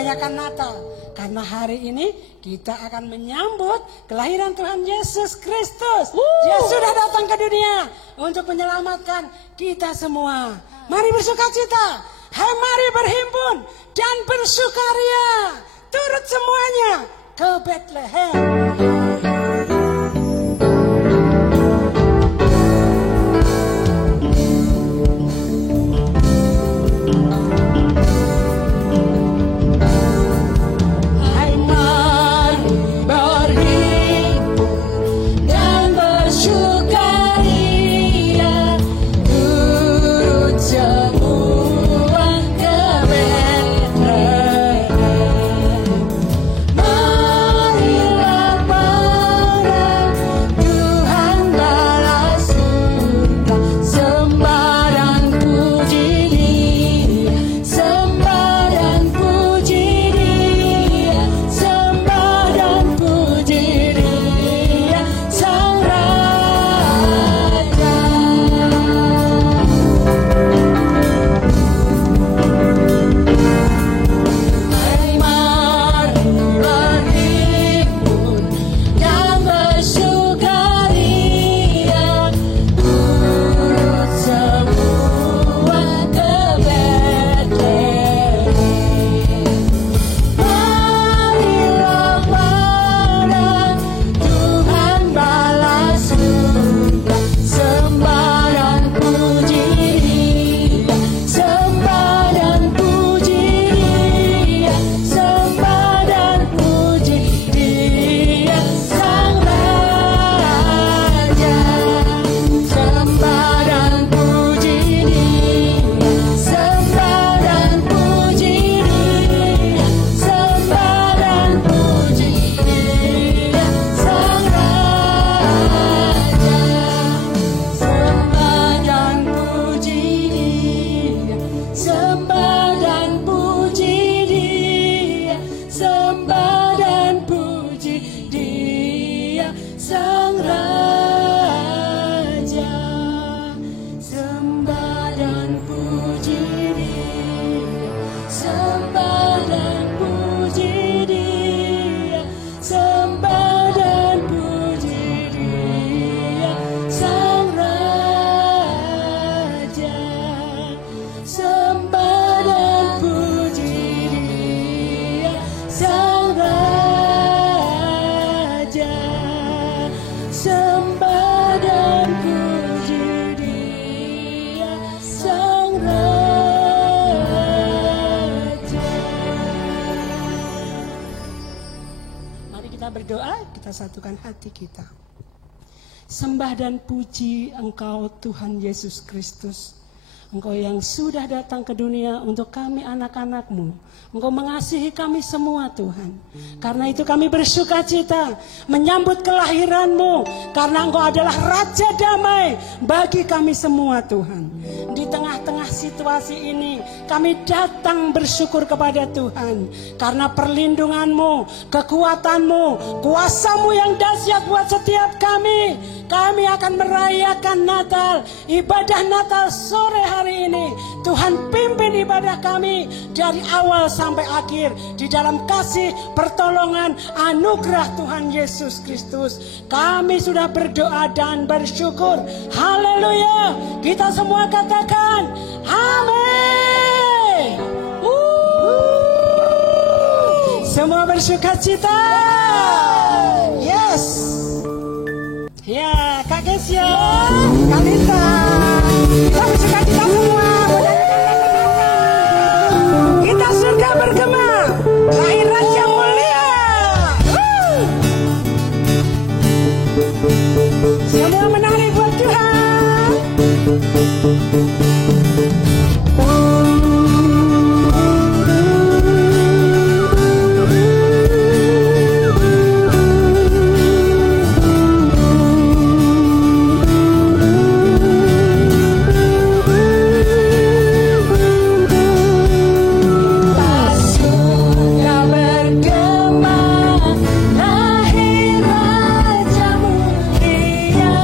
merayakan Natal. Karena hari ini kita akan menyambut kelahiran Tuhan Yesus Kristus. Dia sudah datang ke dunia untuk menyelamatkan kita semua. Mari bersukacita. Hai, mari berhimpun dan bersukaria. Turut semuanya ke Bethlehem. Satukan hati kita. Sembah dan puji Engkau Tuhan Yesus Kristus. Engkau yang sudah datang ke dunia untuk kami anak-anak-Mu. Engkau mengasihi kami semua Tuhan. Karena itu kami bersukacita menyambut kelahiran-Mu. Karena Engkau adalah Raja Damai bagi kami semua Tuhan. Di tengah-tengah situasi ini kami datang bersyukur kepada Tuhan. Karena perlindungan-Mu, kekuatan-Mu, kuasa-Mu yang dahsyat buat setiap kami. Kami akan merayakan Natal, ibadah Natal sore hari ini. Tuhan pimpin ibadah kami dari awal sampai akhir di dalam kasih, pertolongan, anugerah Tuhan Yesus Kristus. Kami sudah berdoa dan bersyukur. Haleluya. Kita semua katakan amin. Semua bersukacita. Yes. Ya, Kak Kesya, Kak Lita, kita bersukacita semua. Kita sudah bergema, lahir Raja mulia. Semua menari buat Tuhan. Lahir Raja mulia.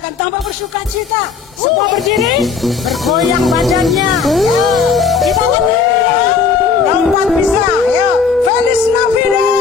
akan tambah bersuka cita. Semua berdiri, bergoyang badannya. Ya, kita akan nyanyi ya. Lompat bisa, ya. Feliz Navidad.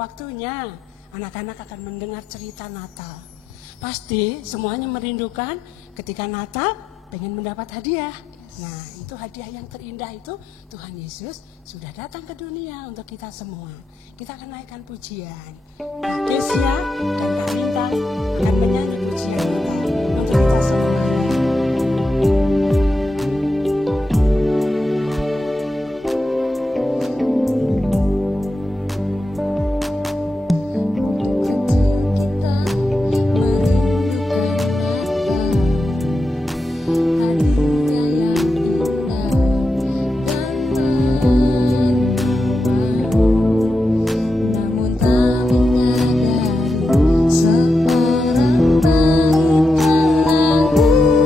Waktunya anak-anak akan mendengar cerita Natal. Pasti semuanya merindukan ketika Natal pengen mendapat hadiah. Nah, itu hadiah yang terindah itu Tuhan Yesus sudah datang ke dunia untuk kita semua. Kita akan naikkan pujian. Nah, Kesia dan Kak Minta akan menyanyi pujian Natal untuk kita semua. Seorang baik Allah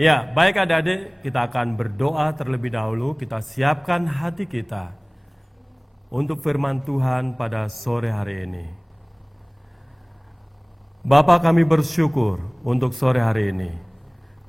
Ya, baik adik-adik, kita akan berdoa terlebih dahulu. Kita siapkan hati kita untuk firman Tuhan pada sore hari ini. Bapa, kami bersyukur untuk sore hari ini.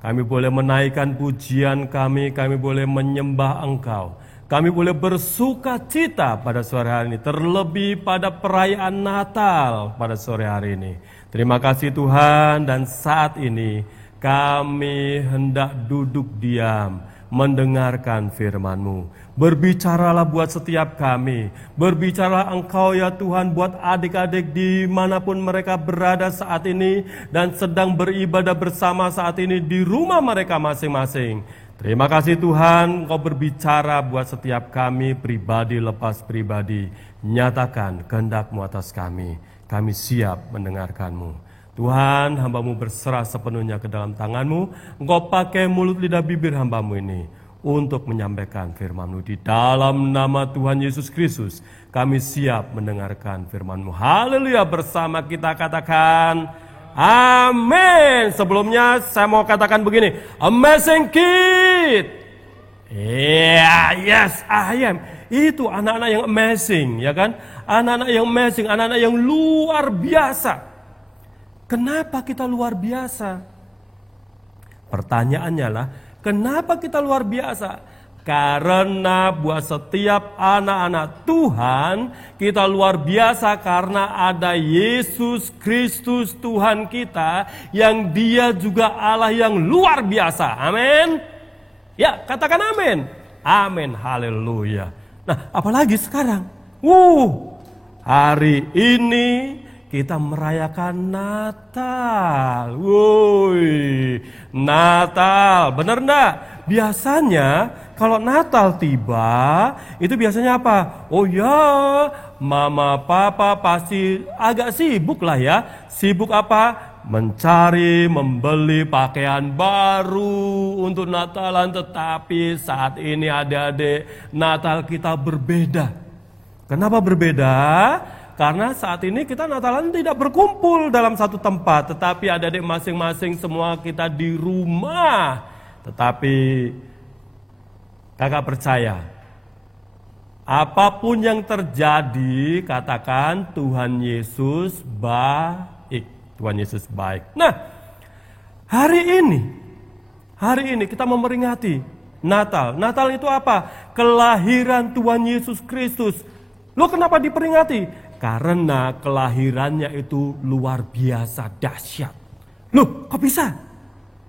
Kami boleh menaikkan pujian kami boleh menyembah Engkau. Kami boleh bersuka cita pada sore hari ini, terlebih pada perayaan Natal pada sore hari ini. Terima kasih Tuhan, dan saat ini kami hendak duduk diam, mendengarkan firman-Mu. Berbicaralah buat setiap kami. Berbicaralah Engkau ya Tuhan buat adik-adik dimanapun mereka berada saat ini dan sedang beribadah bersama saat ini di rumah mereka masing-masing. Terima kasih Tuhan, Engkau berbicara buat setiap kami pribadi lepas pribadi. Nyatakan kehendak-Mu atas kami. Kami siap mendengarkan-Mu. Tuhan, hamba-Mu berserah sepenuhnya ke dalam tangan-Mu. Engkau pakai mulut lidah bibir hamba-Mu ini untuk menyampaikan firman-Mu. Di dalam nama Tuhan Yesus Kristus, kami siap mendengarkan firman-Mu. Haleluya, bersama kita katakan amin. Sebelumnya saya mau katakan begini, amazing kid. Yes, I am. Itu anak-anak yang amazing, ya kan? Anak-anak yang amazing, anak-anak yang luar biasa. Kenapa kita luar biasa? Pertanyaannya lah, kenapa kita luar biasa? Karena buat setiap anak-anak Tuhan, kita luar biasa karena ada Yesus Kristus Tuhan kita, yang Dia juga Allah yang luar biasa. Amin. Ya, katakan amin. Amin, haleluya. Nah, apalagi sekarang? Hari ini kita merayakan Natal. Natal, bener enggak? Biasanya kalau Natal tiba, itu biasanya apa? Oh ya, mama papa pasti agak sibuk lah ya. Sibuk apa? Mencari, membeli pakaian baru untuk Natalan. Tetapi saat ini adik-adik, Natal kita berbeda. Kenapa berbeda? Karena saat ini kita Natalan tidak berkumpul dalam satu tempat, tetapi adik-adik masing-masing semua kita di rumah. Tetapi kakak percaya, apapun yang terjadi, katakan Tuhan Yesus baik. Tuhan Yesus baik. Nah, hari ini kita memperingati Natal. Natal itu apa? Kelahiran Tuhan Yesus Kristus. Loh, kenapa diperingati? Karena kelahirannya itu luar biasa dahsyat. Loh, kok bisa?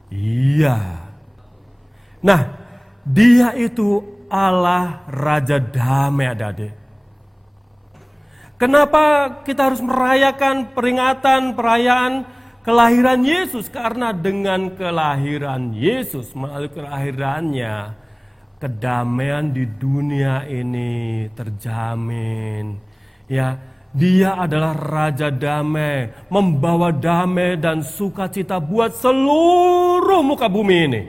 Iya. Nah, Dia itu Allah Raja Damai, adik-adik. Kenapa kita harus merayakan perayaan kelahiran Yesus? Karena dengan kelahiran Yesus, melalui kelahirannya, kedamaian di dunia ini terjamin. Ya, Dia adalah Raja Damai, membawa damai dan sukacita buat seluruh muka bumi ini.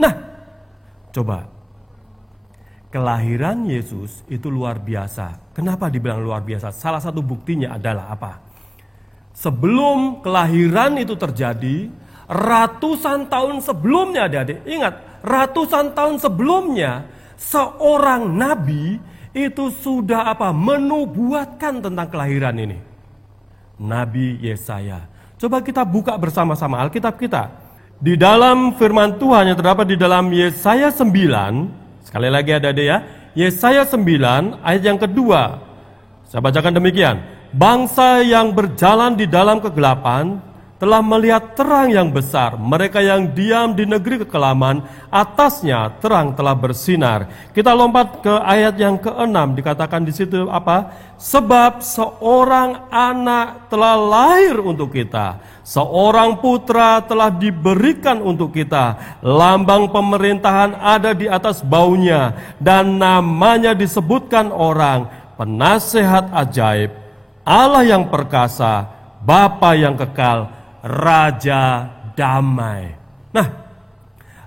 Nah, coba, kelahiran Yesus itu luar biasa. Kenapa dibilang luar biasa? Salah satu buktinya adalah apa? Sebelum kelahiran itu terjadi, ratusan tahun sebelumnya, adik-adik, ingat, ratusan tahun sebelumnya, seorang nabi itu sudah menubuatkan tentang kelahiran ini. Nabi Yesaya. Coba kita buka bersama-sama Alkitab kita. Di dalam firman Tuhan yang terdapat di dalam Yesaya 9, sekali lagi adik-adik ya, Yesaya 9 ayat yang kedua. Saya bacakan demikian. Bangsa yang berjalan di dalam kegelapan telah melihat terang yang besar. Mereka yang diam di negeri kekelaman, atasnya terang telah bersinar. Kita lompat ke ayat yang ke-6, dikatakan di situ apa? Sebab seorang anak telah lahir untuk kita, seorang putra telah diberikan untuk kita. Lambang pemerintahan ada di atas baunya, dan namanya disebutkan orang Penasehat Ajaib, Allah yang perkasa, Bapa yang kekal, Raja Damai. Nah,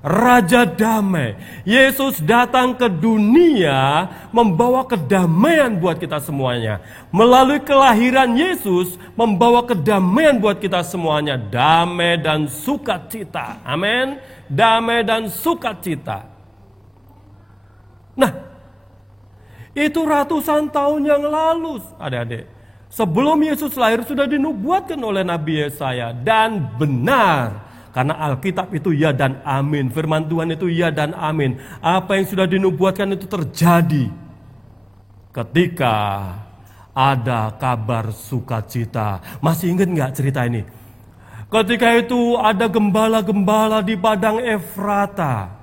Raja damai. Yesus datang ke dunia membawa kedamaian buat kita semuanya. Melalui kelahiran Yesus membawa kedamaian buat kita semuanya. Damai dan sukacita. Amin. Damai dan sukacita. Nah, itu ratusan tahun yang lalu, adik-adik. Sebelum Yesus lahir sudah dinubuatkan oleh Nabi Yesaya. Dan benar. Karena Alkitab itu ya dan amin. Firman Tuhan itu ya dan amin. Apa yang sudah dinubuatkan itu terjadi. Ketika ada kabar sukacita. Masih ingat gak cerita ini? Ketika itu ada gembala-gembala di padang Efrata.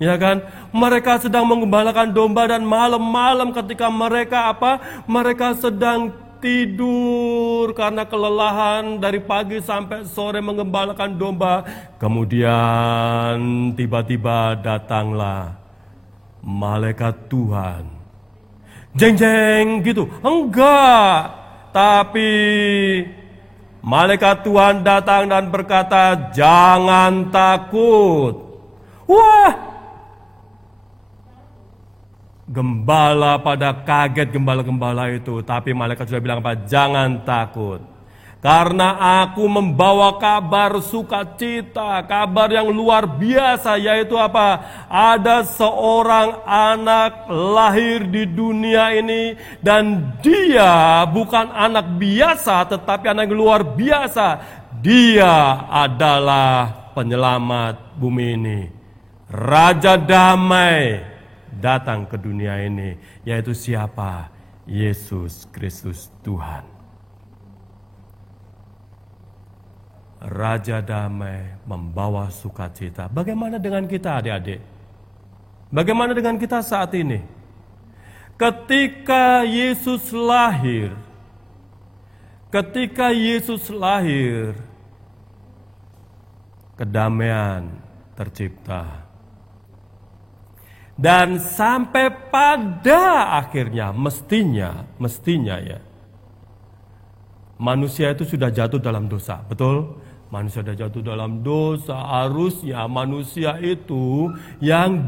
Ya kan? Mereka sedang menggembalakan domba dan malam-malam ketika mereka Mereka sedang tidur karena kelelahan dari pagi sampai sore menggembalakan domba. Kemudian tiba-tiba datanglah malaikat Tuhan. Jeng-jeng gitu. Enggak. Tapi malaikat Tuhan datang dan berkata, "Jangan takut." Wah. Gembala pada kaget, gembala-gembala itu. Tapi malaikat sudah bilang apa? Jangan takut. Karena aku membawa kabar sukacita. Kabar yang luar biasa. Yaitu apa? Ada seorang anak lahir di dunia ini. Dan dia bukan anak biasa. Tetapi anak yang luar biasa. Dia adalah penyelamat bumi ini. Raja damai datang ke dunia ini, yaitu siapa? Yesus Kristus Tuhan. Raja damai membawa sukacita. Bagaimana dengan kita, adik-adik? Bagaimana dengan kita saat ini? Ketika Yesus lahir, kedamaian tercipta. Dan sampai pada akhirnya mestinya ya, manusia itu sudah jatuh dalam dosa, betul? Manusia sudah jatuh dalam dosa, harusnya manusia itu yang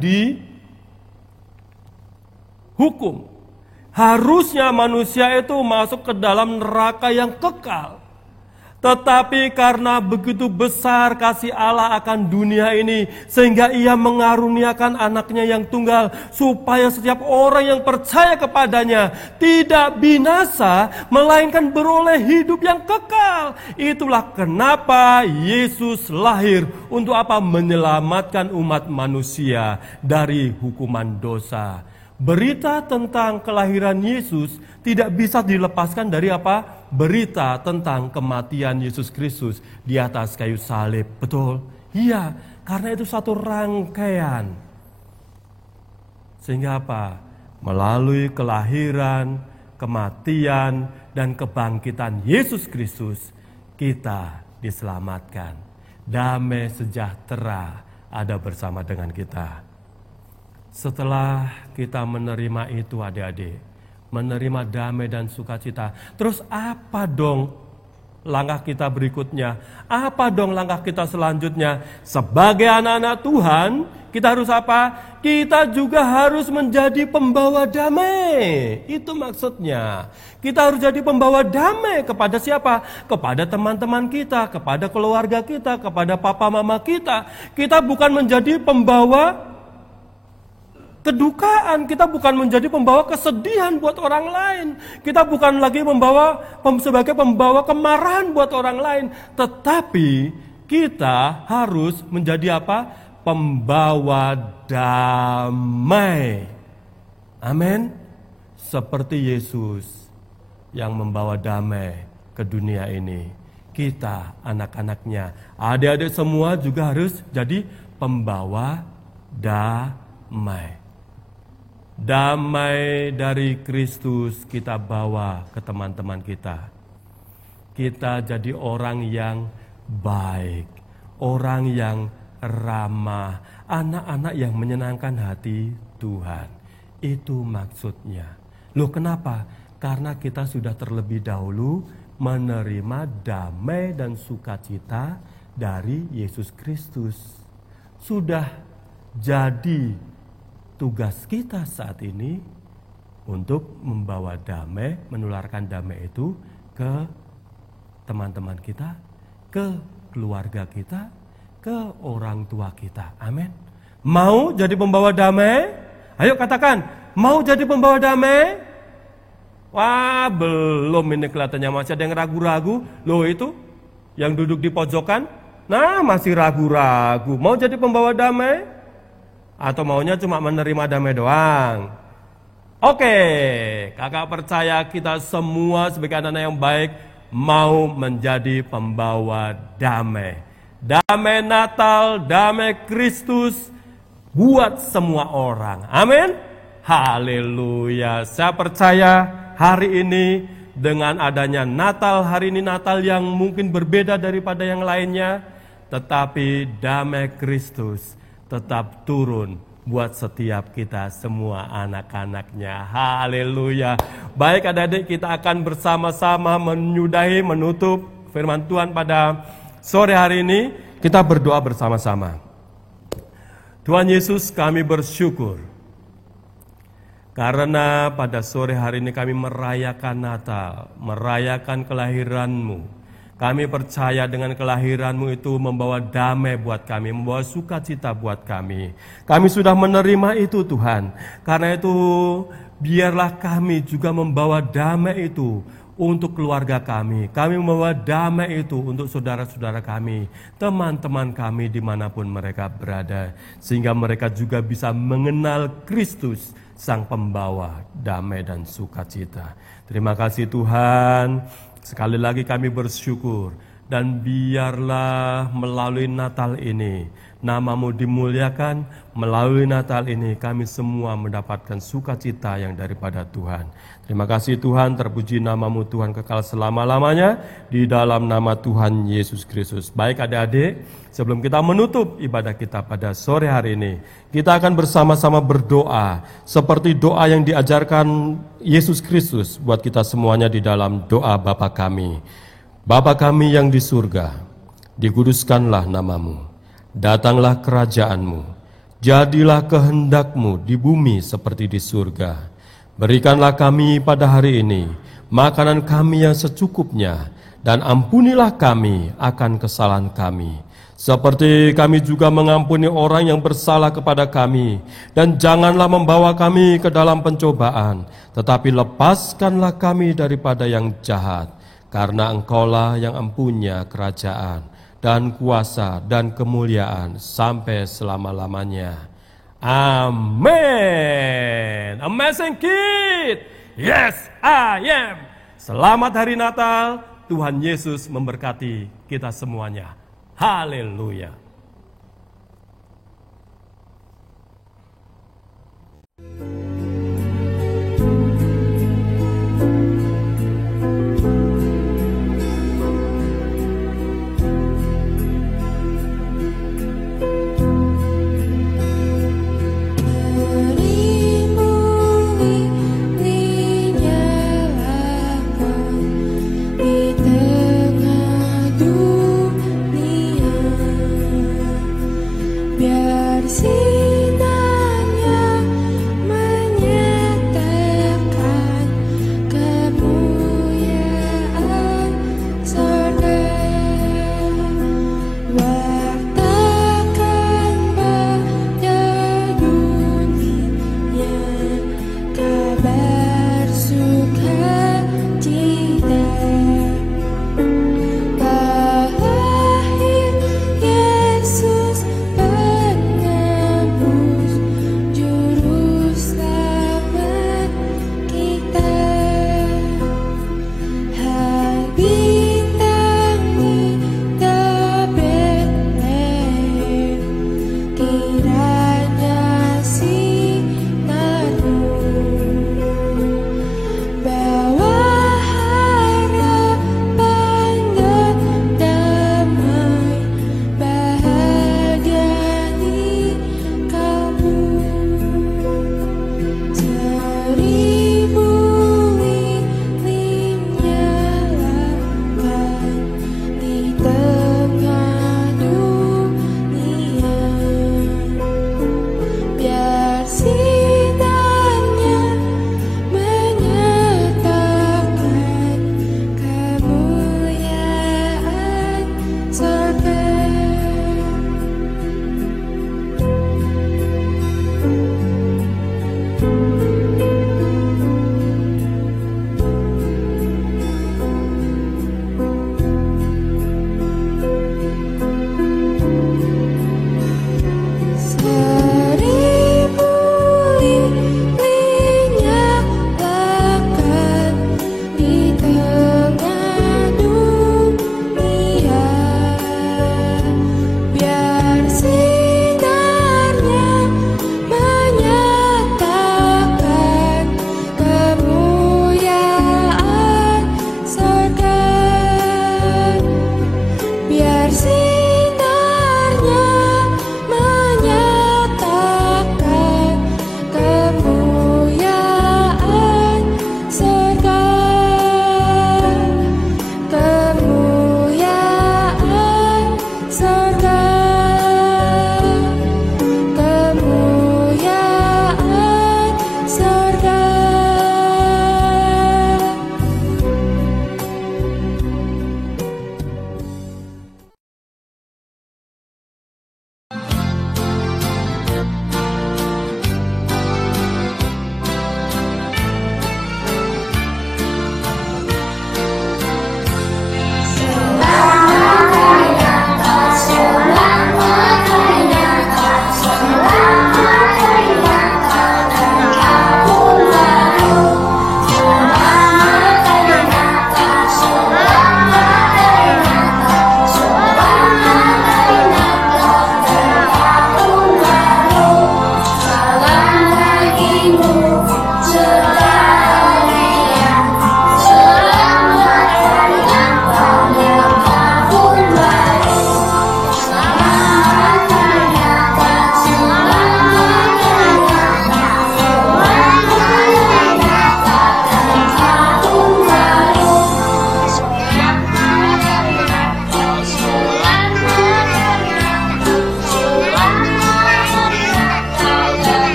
dihukum. Harusnya manusia itu masuk ke dalam neraka yang kekal. Tetapi karena begitu besar kasih Allah akan dunia ini, sehingga ia mengaruniakan anaknya yang tunggal, supaya setiap orang yang percaya kepadanya tidak binasa, melainkan beroleh hidup yang kekal. Itulah kenapa Yesus lahir. Untuk apa? Menyelamatkan umat manusia dari hukuman dosa. Berita tentang kelahiran Yesus tidak bisa dilepaskan dari apa? Berita tentang kematian Yesus Kristus di atas kayu salib. Betul? Iya, karena itu satu rangkaian. Sehingga apa? Melalui kelahiran, kematian, dan kebangkitan Yesus Kristus, kita diselamatkan. Damai sejahtera ada bersama dengan kita. Setelah kita menerima itu, adik-adik, menerima damai dan sukacita, terus apa dong langkah kita berikutnya? Apa dong langkah kita selanjutnya? Sebagai anak-anak Tuhan, kita harus apa? Kita juga harus menjadi pembawa damai. Itu maksudnya. Kita harus jadi pembawa damai kepada siapa? Kepada teman-teman kita, kepada keluarga kita, kepada papa mama kita. Kita bukan menjadi pembawa kedukaan, kita bukan menjadi pembawa kesedihan buat orang lain. Kita bukan lagi sebagai pembawa kemarahan buat orang lain. Tetapi kita harus menjadi apa? Pembawa damai. Amin. Seperti Yesus yang membawa damai ke dunia ini. Kita anak-anaknya, adik-adik semua juga harus jadi pembawa damai. Damai dari Kristus kita bawa ke teman-teman kita. Kita jadi orang yang baik, orang yang ramah, anak-anak yang menyenangkan hati Tuhan. Itu maksudnya. Loh, kenapa? Karena kita sudah terlebih dahulu menerima damai dan sukacita dari Yesus Kristus. Sudah Jadi tugas kita saat ini untuk membawa damai, menularkan damai itu ke teman-teman kita, ke keluarga kita, ke orang tua kita. Amin. Mau jadi pembawa damai? Ayo katakan, mau jadi pembawa damai? Wah, belum ini kelihatannya masih ada yang ragu-ragu. Loh itu, yang duduk di pojokan, nah masih ragu-ragu. Mau jadi pembawa damai? Atau maunya cuma menerima damai doang? Oke, kakak percaya kita semua sebagai anak-anak yang baik mau menjadi pembawa damai. Damai Natal, damai Kristus buat semua orang. Amin. Haleluya. Saya percaya hari ini dengan adanya Natal, hari ini Natal yang mungkin berbeda daripada yang lainnya, tetapi damai Kristus tetap turun buat setiap kita semua anak-anaknya. Haleluya. Baik adik-adik, kita akan bersama-sama menutup firman Tuhan pada sore hari ini. Kita berdoa bersama-sama. Tuhan Yesus, kami bersyukur karena pada sore hari ini kami merayakan Natal, merayakan kelahiran-Mu. Kami percaya dengan kelahiran-Mu itu membawa damai buat kami, membawa sukacita buat kami. Kami sudah menerima itu Tuhan. Karena itu biarlah kami juga membawa damai itu untuk keluarga kami. Kami membawa damai itu untuk saudara-saudara kami, teman-teman kami dimanapun mereka berada. Sehingga mereka juga bisa mengenal Kristus, Sang Pembawa damai dan sukacita. Terima kasih Tuhan. Sekali lagi kami bersyukur. Dan biarlah melalui Natal ini Nama-Mu dimuliakan. Melalui Natal ini kami semua mendapatkan sukacita yang daripada Tuhan. Terima kasih Tuhan, terpuji nama-Mu Tuhan kekal selama-lamanya. Di dalam nama Tuhan Yesus Kristus. Baik adik-adik, sebelum kita menutup ibadah kita pada sore hari ini, kita akan bersama-sama berdoa seperti doa yang diajarkan Yesus Kristus buat kita semuanya di dalam doa Bapa kami. Bapa kami yang di surga, dikuduskanlah nama-Mu, datanglah kerajaan-Mu, jadilah kehendak-Mu di bumi seperti di surga. Berikanlah kami pada hari ini makanan kami yang secukupnya, dan ampunilah kami akan kesalahan kami, seperti kami juga mengampuni orang yang bersalah kepada kami. Dan janganlah membawa kami ke dalam pencobaan, tetapi lepaskanlah kami daripada yang jahat. Karena Engkaulah yang empunya kerajaan dan kuasa dan kemuliaan sampai selama-lamanya. Amin. Amazing kid. Yes, I am. Selamat hari Natal. Tuhan Yesus memberkati kita semuanya. Haleluya. Di tengah dunia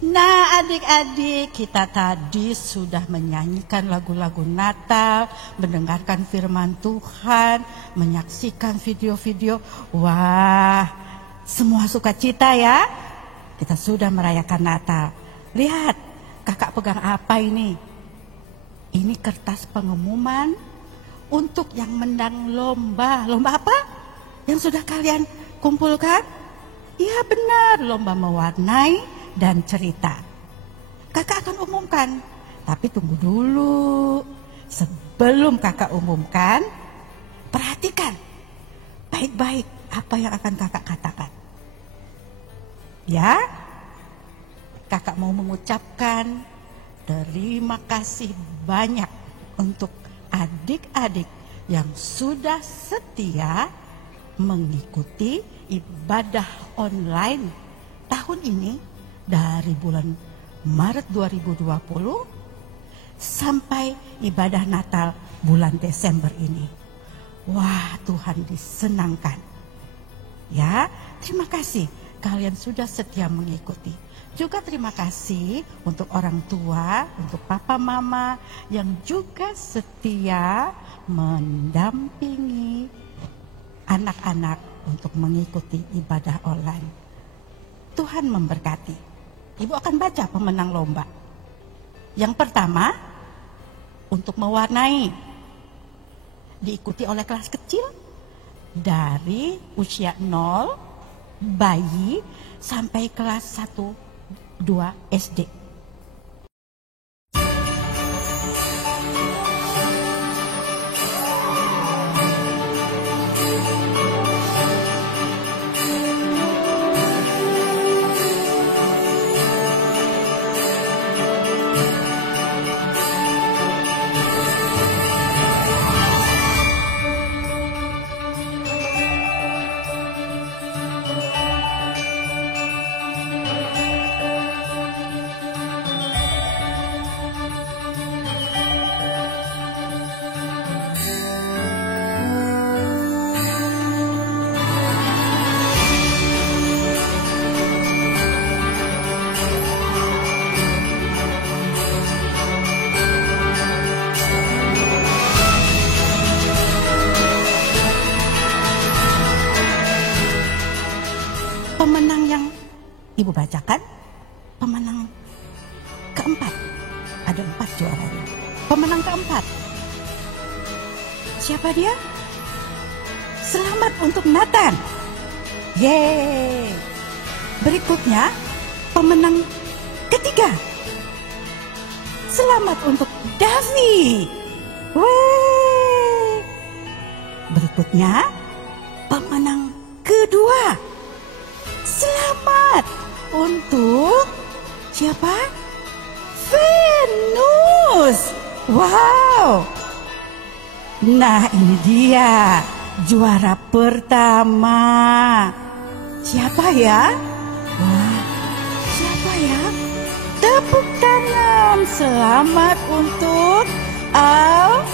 Nah, adik-adik, kita tadi sudah menyanyikan lagu-lagu Natal, mendengarkan firman Tuhan, menyaksikan video-video. Wah, semua sukacita ya. Kita sudah merayakan Natal. Lihat, kakak pegang apa ini? Ini kertas pengumuman untuk yang menang lomba. Lomba apa? Yang sudah kalian kumpulkan? Iya benar, lomba mewarnai dan cerita. Kakak akan umumkan, tapi tunggu dulu. Sebelum kakak umumkan, perhatikan baik-baik apa yang akan kakak katakan. Ya, kakak mau mengucapkan terima kasih banyak untuk adik-adik yang sudah setia mengikuti ibadah online tahun ini dari bulan Maret 2020 sampai ibadah Natal bulan Desember ini. Wah, Tuhan disenangkan. Ya, terima kasih kalian sudah setia mengikuti. Juga terima kasih untuk orang tua, untuk papa mama yang juga setia mendampingi anak-anak untuk mengikuti ibadah online. Tuhan memberkati. Ibu akan baca pemenang lomba. Yang pertama, untuk mewarnai. Diikuti oleh kelas kecil dari usia 0, bayi, sampai kelas 1, 2 SD. Pemenang yang Ibu bacakan, pemenang keempat. Ada 4 juaranya. Pemenang keempat. Siapa dia? Selamat untuk Nathan. Yeay. Berikutnya, pemenang ketiga. Selamat untuk Davi. Wih. Berikutnya, pemenang kedua. Selamat untuk siapa? Venus. Wow. Nah, ini dia juara pertama. Siapa ya? Wah, siapa ya? Tepuk tangan. Selamat untuk Alvaro.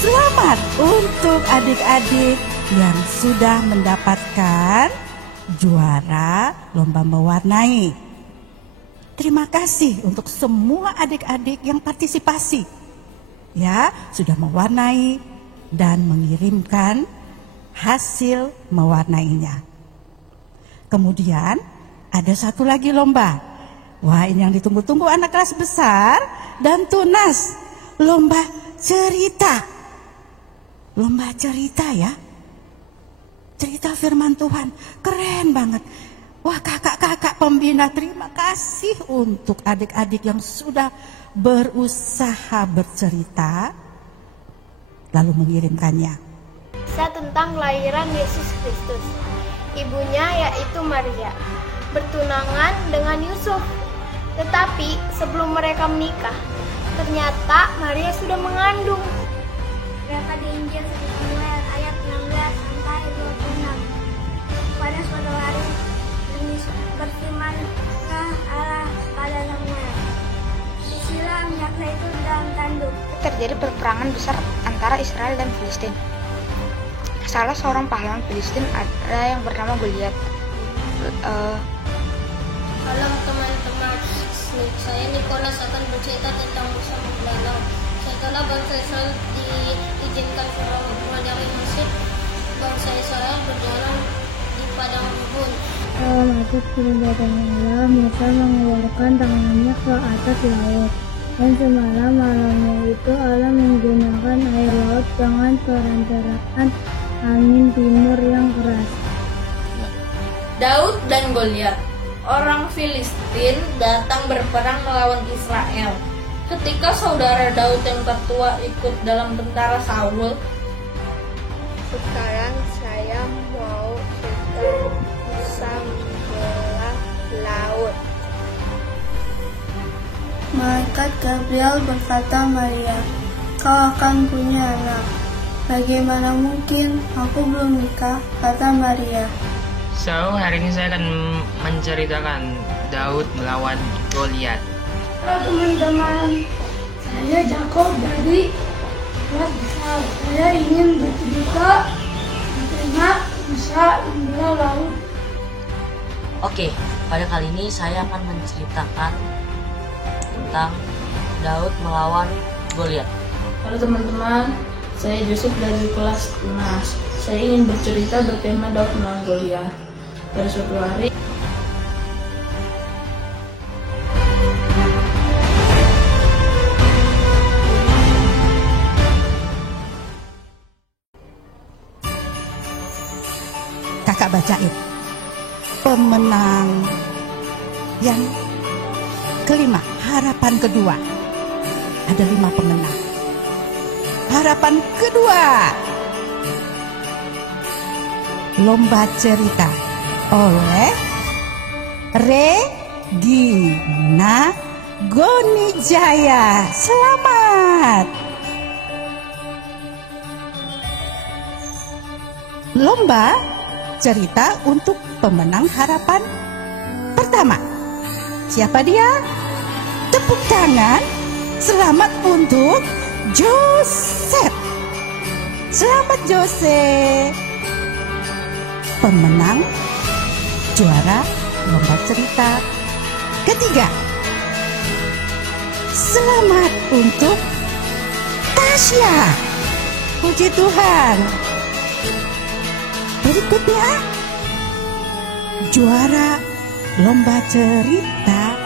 Selamat untuk adik-adik yang sudah mendapatkan juara lomba mewarnai. Terima kasih untuk semua adik-adik yang partisipasi. Ya, sudah mewarnai dan mengirimkan hasil mewarnainya. Kemudian ada satu lagi lomba. Wah, ini yang ditunggu-tunggu anak kelas besar dan tunas. Lomba cerita. Lomba cerita ya. Cerita firman Tuhan, keren banget. Wah, kakak-kakak pembina, terima kasih untuk adik-adik yang sudah berusaha bercerita lalu mengirimkannya. kisah tentang kelahiran Yesus Kristus. Ibunya yaitu Maria, bertunangan dengan Yusuf. Tetapi sebelum mereka menikah, ternyata Maria sudah mengandung. Berapa di Injil Samuel ayat 16 sampai 26. Pada suatu hari, berfirmanlah Allah pada Samuel, isilah minyaknya itu dalam tanduk. Terjadi peperangan besar antara Israel dan Filistin. Salah seorang pahlawan Filistin ada yang bernama Goliat. Halo teman-teman, saya Nicholas akan bercerita tentang Musa Danau. Setelah bangsa Israel diizinkan keluar dari Mesir, bangsa Israel berjalan di padang gurun. Masuk perbuatannya Allah, Musa mengeluarkan tangannya ke atas laut. Dan semalam malamnya itu Allah menggunakan air laut dengan perantaraan angin timur yang keras. Daud dan Goliat. Orang Filistin datang berperang melawan Israel. Ketika saudara Daud yang tertua ikut dalam tentara Saul. Sekarang saya mau cerita Musa membelah laut. Malaikat Gabriel berkata, Maria, kau akan punya anak. Bagaimana mungkin? Aku belum nikah, kata Maria. So, hari ini saya akan menceritakan Daud melawan Goliat. Halo teman-teman, saya Jacob dari kelas besar. Saya ingin bercerita tentang Musa membelah laut. Oke, pada kali ini saya akan menceritakan tentang Daud melawan Goliat. Halo teman-teman, saya Yusuf dari kelas 6. Saya ingin bercerita bertema Daud melawan Goliat. Pada suatu hari, kakak bacain pemenang yang kelima, harapan kedua. Ada 5 pemenang. Harapan kedua, lomba cerita oleh Regina Gonijaya. Selamat. Lomba cerita untuk pemenang harapan pertama. Siapa dia? Tepuk tangan. Selamat untuk Joseph. Selamat Joseph. Pemenang juara lomba cerita ketiga. Selamat untuk Tasya. Puji Tuhan. Berikutnya juara lomba cerita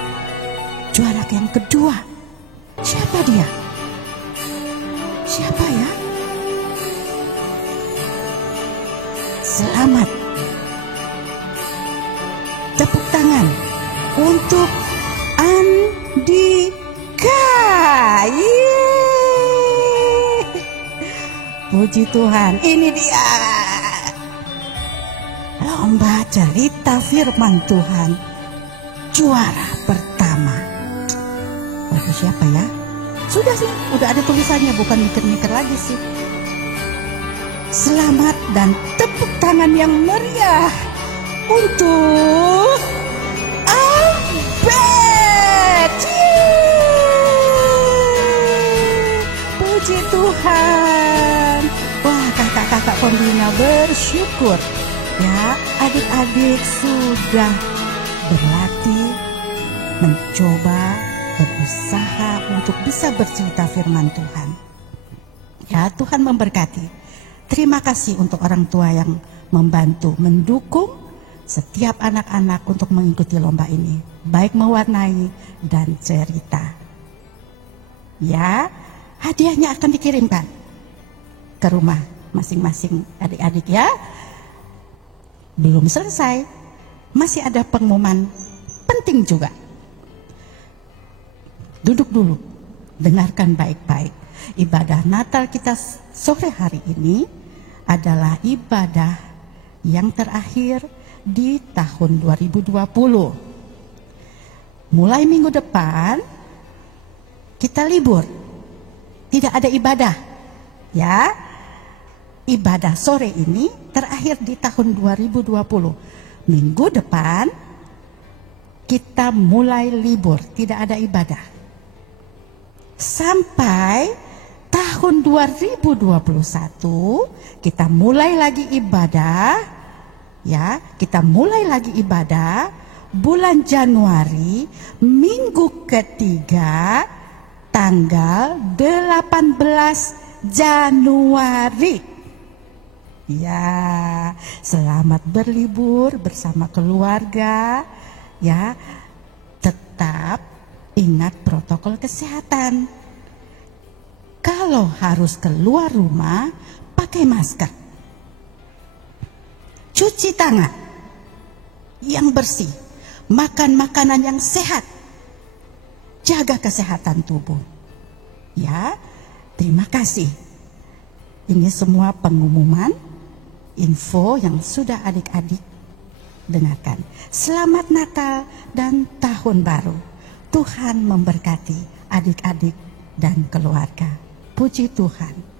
juara yang kedua. Siapa dia? Siapa ya? Selamat. Tepuk tangan untuk Andika. Yeay. Puji Tuhan, ini dia lomba cerita firman Tuhan juara pertama. Lalu siapa ya? Sudah sih, udah ada tulisannya, bukan mikir-mikir lagi sih. Selamat dan tepuk tangan yang meriah untuk Albert. Puji Tuhan. Wah, kakak-kakak pembina bersyukur ya, adik-adik sudah berlatih, mencoba, berusaha untuk bisa bercerita firman Tuhan. Ya, Tuhan memberkati. Terima kasih untuk orang tua yang membantu, mendukung setiap anak-anak untuk mengikuti lomba ini, baik mewarnai dan cerita. Ya, hadiahnya akan dikirimkan ke rumah masing-masing adik-adik ya. Belum selesai, masih ada pengumuman penting juga. Duduk dulu, dengarkan baik-baik. Ibadah Natal kita sore hari ini adalah ibadah yang terakhir di tahun 2020. Mulai minggu depan kita libur, tidak ada ibadah, ya. Ibadah sore ini terakhir di tahun 2020. Minggu depan kita mulai libur, tidak ada ibadah. Sampai tahun 2021 kita mulai lagi ibadah, ya. Kita mulai lagi ibadah bulan Januari, minggu ketiga, tanggal 18 Januari. Ya, selamat berlibur bersama keluarga. Ya, tetap ingat protokol kesehatan. Kalau harus keluar rumah, pakai masker. Cuci tangan yang bersih. Makan makanan yang sehat. Jaga kesehatan tubuh. Ya, terima kasih. Ini semua pengumuman, info yang sudah adik-adik dengarkan. Selamat Natal dan Tahun Baru. Tuhan memberkati adik-adik dan keluarga. Puji Tuhan.